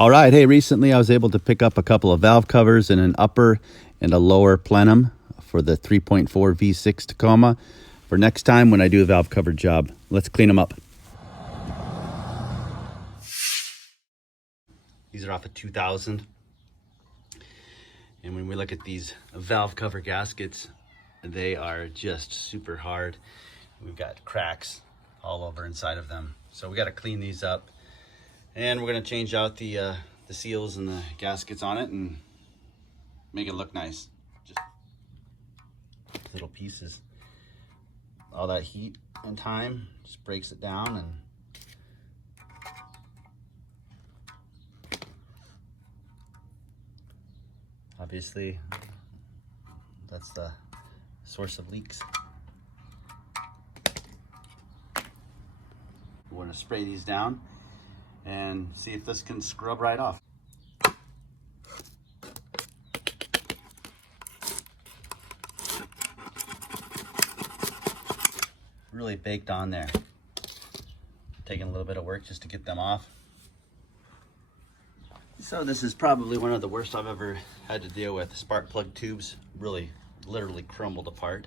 All right, hey, recently I was able to pick up a couple of valve covers in an upper and a lower plenum for the 3.4 V6 Tacoma for next time when I do a valve cover job. Let's clean them up. These are off of 2000. And when we look at these valve cover gaskets, they are just super hard. We've got cracks all over inside of them. So we got to clean these up. And we're going to change out the seals and the gaskets on it and make it look nice. Just little pieces. All that heat and time just breaks it down, and obviously that's the source of leaks. We're going to spray these down and see if this can scrub right off. Really baked on there. Taking a little bit of work just to get them off. So this is probably one of the worst I've ever had to deal with. Spark plug tubes really literally crumbled apart.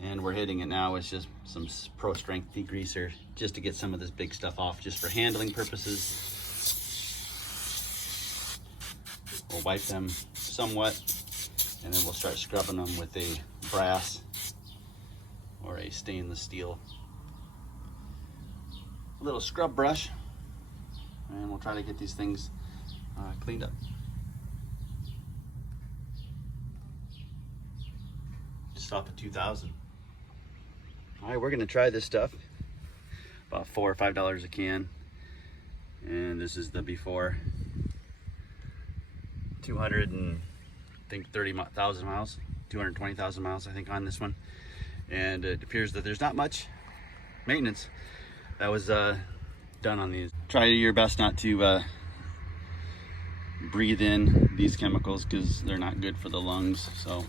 And we're hitting it now with just some Pro Strength degreaser just to get some of this big stuff off, just for handling purposes. We'll wipe them somewhat, and then we'll start scrubbing them with a brass or a stainless steel little scrub brush, and we'll try to get these things cleaned up. Just off of 2000. All right, we're gonna try this stuff. About $4 or $5 a can. And this is the before. 230,000 miles, 220,000 miles, I think, on this one. And it appears that there's not much maintenance that was done on these. Try your best not to breathe in these chemicals because they're not good for the lungs. So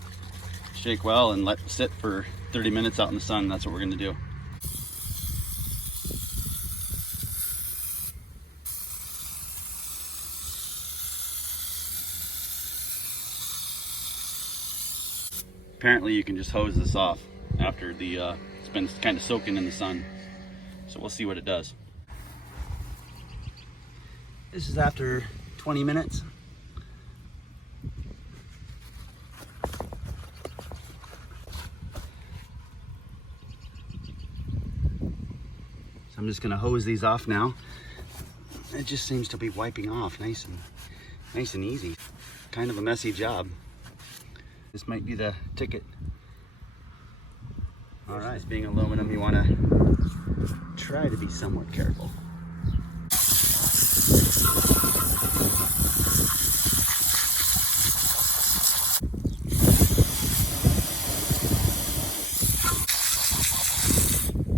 shake well and let it sit for 30 minutes out in the sun. That's what we're going to do. Apparently you can just hose this off after it's been kind of soaking in the sun. So we'll see what it does. This is after 20 minutes. I'm just gonna hose these off now. It just seems to be wiping off nice and easy. Kind of a messy job. This might be the ticket. All right, this being aluminum, you wanna try to be somewhat careful.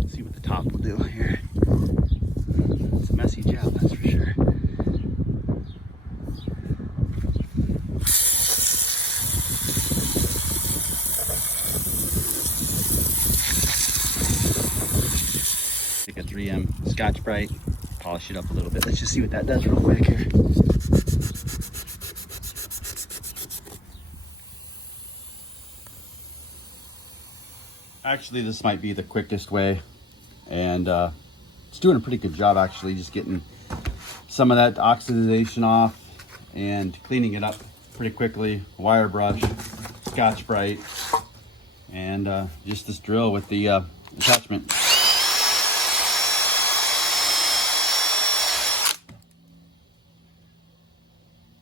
See what the top will do here. It's a messy job, that's for sure. Take a 3M Scotch-Brite, polish it up a little bit. Let's just see what that does real quick here. Actually, this might be the quickest way, and it's doing a pretty good job actually, just getting some of that oxidation off and cleaning it up pretty quickly. Wire brush, Scotch-Brite, and just this drill with the attachment.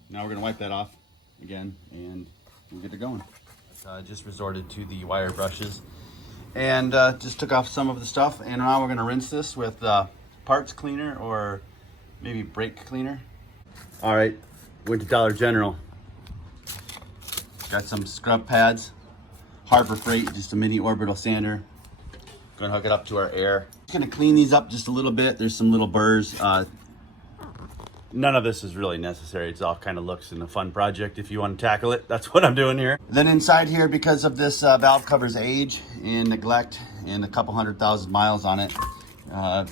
Now we're gonna wipe that off again and we'll get it going. Just resorted to the wire brushes and just took off some of the stuff, and now we're gonna rinse this with parts cleaner or maybe brake cleaner. All right, went to Dollar General. Got some scrub pads, Harbor Freight, just a mini orbital sander. Gonna hook it up to our air. Gonna clean these up just a little bit. There's some little burrs. None of this is really necessary. It's all kind of looks in a fun project if you want to tackle it. That's what I'm doing here. Then inside here, because of this valve cover's age and neglect and a couple 100,000 miles on it, I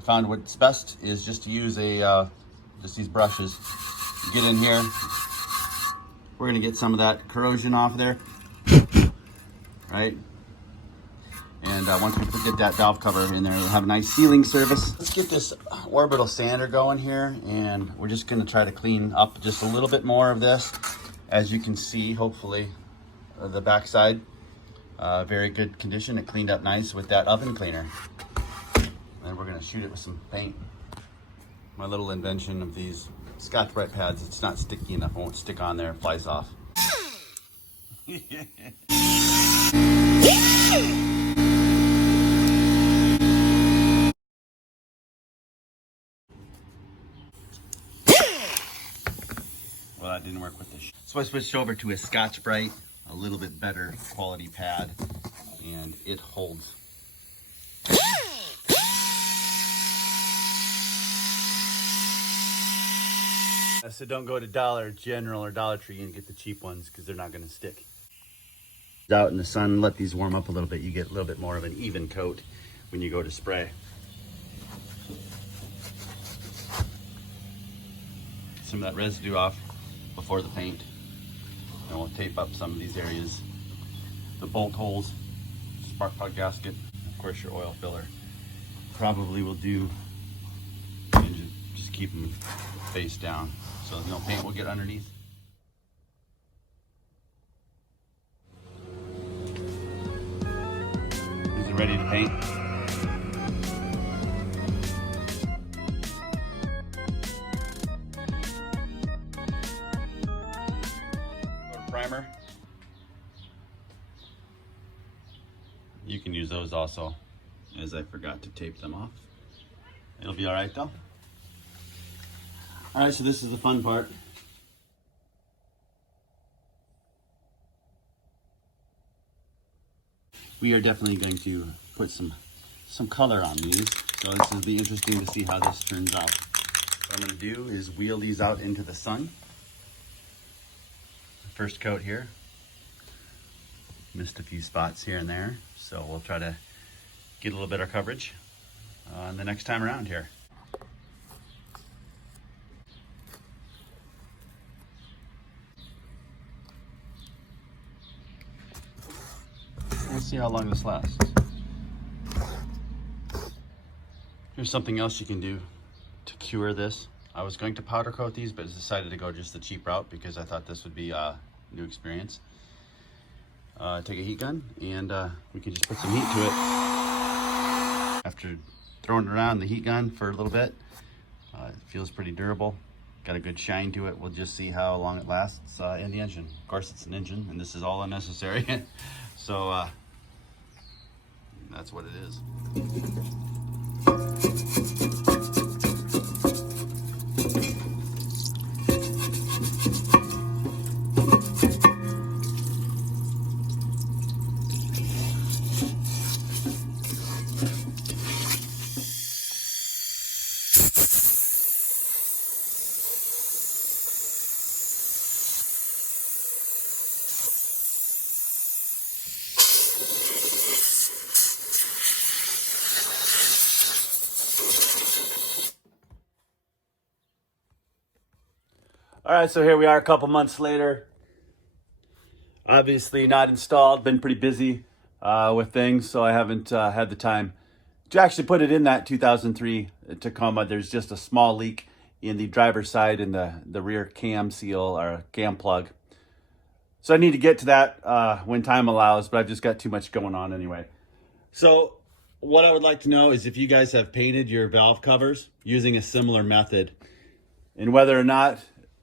found what's best is just to use a just these brushes. You get in here, we're gonna get some of that corrosion off there, right? And once we get that valve cover in there, we'll have a nice sealing surface. Let's get this orbital sander going here, and we're just gonna try to clean up just a little bit more of this. As you can see, hopefully, the backside, very good condition. It cleaned up nice with that oven cleaner. And we're gonna shoot it with some paint. My little invention of these Scotch-Brite pads, it's not sticky enough, it won't stick on there, it flies off. Well, that didn't work with this. So I switched over to a Scotch-Brite, a little bit better quality pad, and it holds. So don't go to Dollar General or Dollar Tree and get the cheap ones because they're not going to stick. Out in the sun, let these warm up a little bit. You get a little bit more of an even coat when you go to spray. Some of that residue off before the paint. And we'll tape up some of these areas. The bolt holes, spark plug gasket, of course your oil filler. Probably will do, and just keep them face down so no paint will get underneath. These are ready to paint. Primer. You can use those also, as I forgot to tape them off. It'll be all right though. All right, so this is the fun part. We are definitely going to put some color on these. So this will be interesting to see how this turns out. What I'm gonna do is wheel these out into the sun. First coat here. Missed a few spots here and there, so we'll try to get a little better coverage on the next time around here. We'll see how long this lasts. Here's something else you can do to cure this. I was going to powder coat these, but decided to go just the cheap route because I thought this would be a new experience. Take a heat gun and we can just put some heat to it. After throwing it around the heat gun for a little bit, it feels pretty durable. Got a good shine to it. We'll just see how long it lasts in the engine. Of course, it's an engine and this is all unnecessary. So that's what it is. All right, so here we are a couple months later. Obviously not installed, been pretty busy with things, so I haven't had the time to actually put it in that 2003 Tacoma. There's just a small leak in the driver's side in the rear cam seal or cam plug. So I need to get to that when time allows, but I've just got too much going on anyway. So what I would like to know is if you guys have painted your valve covers using a similar method and whether or not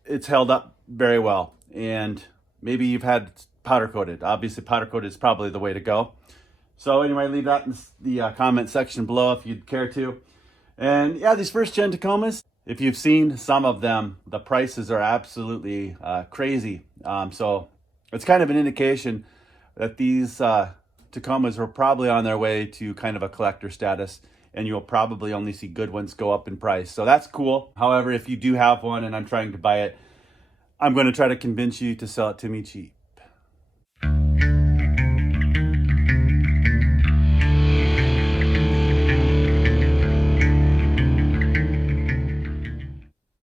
it's held up very well, and maybe you've had powder coated. Obviously powder coated is probably the way to go. So anyway, leave that in the comment section below if you'd care to. And yeah, these first gen Tacomas, if you've seen some of them, the prices are absolutely crazy. So it's kind of an indication that these Tacomas were probably on their way to kind of a collector status, and you'll probably only see good ones go up in price. So that's cool. However, if you do have one and I'm trying to buy it, I'm going to try to convince you to sell it to me cheap.